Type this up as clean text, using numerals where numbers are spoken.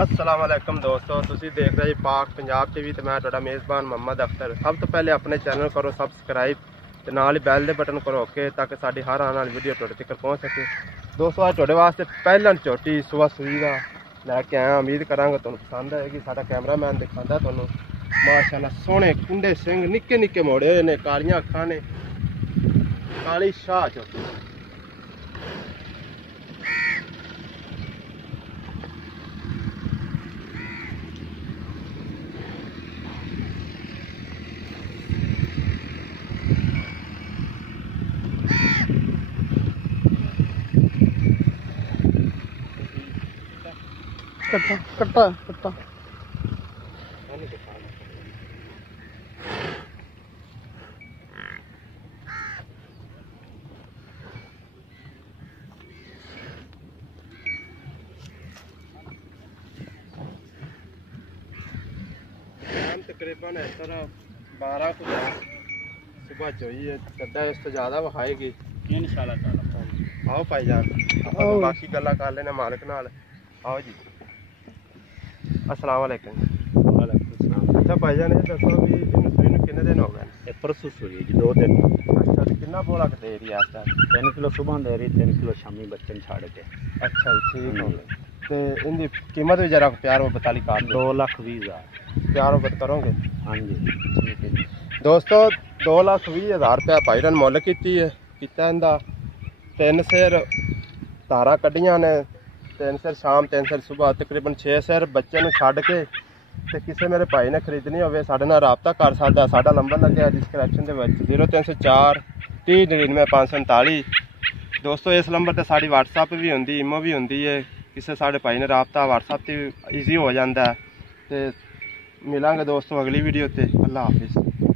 अस्सलाम वालेकुम दोस्तों, तुसी देख रहे जी पाक पंजाब टीवी ते मैं तुहाडा मेज़बान मोहम्मद अख्तर। सब तो पहले अपने चैनल करो सबसक्राइब ते नाल ही बैल दे बटन करो ओके ताकि साडी हर आने वाली वीडियो तुहाडे तक पहुंच सके। दोस्तों अज तुहाडे वास्ते पहला झोटी सुबह सूई दा लैके आया। उम्मीद करांगा तुहानू पसंद आएगी। साडा कैमरामैन दिखांदा तुहानू माशाअल्लाह सोहने कुंडे सिंह निक्के निक्के मोड़े ने, कालियां अखां ने, काली शाह झोटी। कट्टा कट्टा कट्टा तकरीबन इस तरह 12 को सुबह चाहिए गड्ढा इस तो ज़्यादा विखाएगी इंशाल्लाह। आओ भाईजान, बाकी गल्लां कर लेने मालिक नाल। आओ जी। अस्सलाम वालेकुम। अच्छा भाईजान ये दसो भी इन्हू सूई नूं किन्ने दिन हो गए? परसों सूई जी 2 दिन। अच्छा तो कितना बोला दे रही है? 3 किलो सुबह दे रही, 3 किलो शामी बच्चन छाड़ के। अच्छा जी ठीक हो गए। तो इनकी कीमत भी जरा प्यार वो 42 का 2,20,000 प्यार वो करोगे? हाँ जी ठीक है दोस्तों, 2,20,000 रुपया भाई ने मुल की किता इंदा। 3 सेर धारा कड्डियां ने, 3 सेर शाम 3 सेर सुबह, तकरीबन 6 सेर बच्चे नूं छड्ड के ते किसी मेरे भाई ने खरीदनी होवे साडे नाल राबता कर सकदा। साडा नंबर लग्या डिस्क्रिप्शन दे विच 0304 30 99 547। दोस्तों इस नंबर ते साडी व्हाट्सएप भी हुंदी, इमो भी हुंदी है। किसी साढ़े भाई ने राबता व्हाट्सएप ते ईजी हो जाता है। तो मिलांगे दोस्तों अगली वीडियो ते। अल्लाह हाफिज़।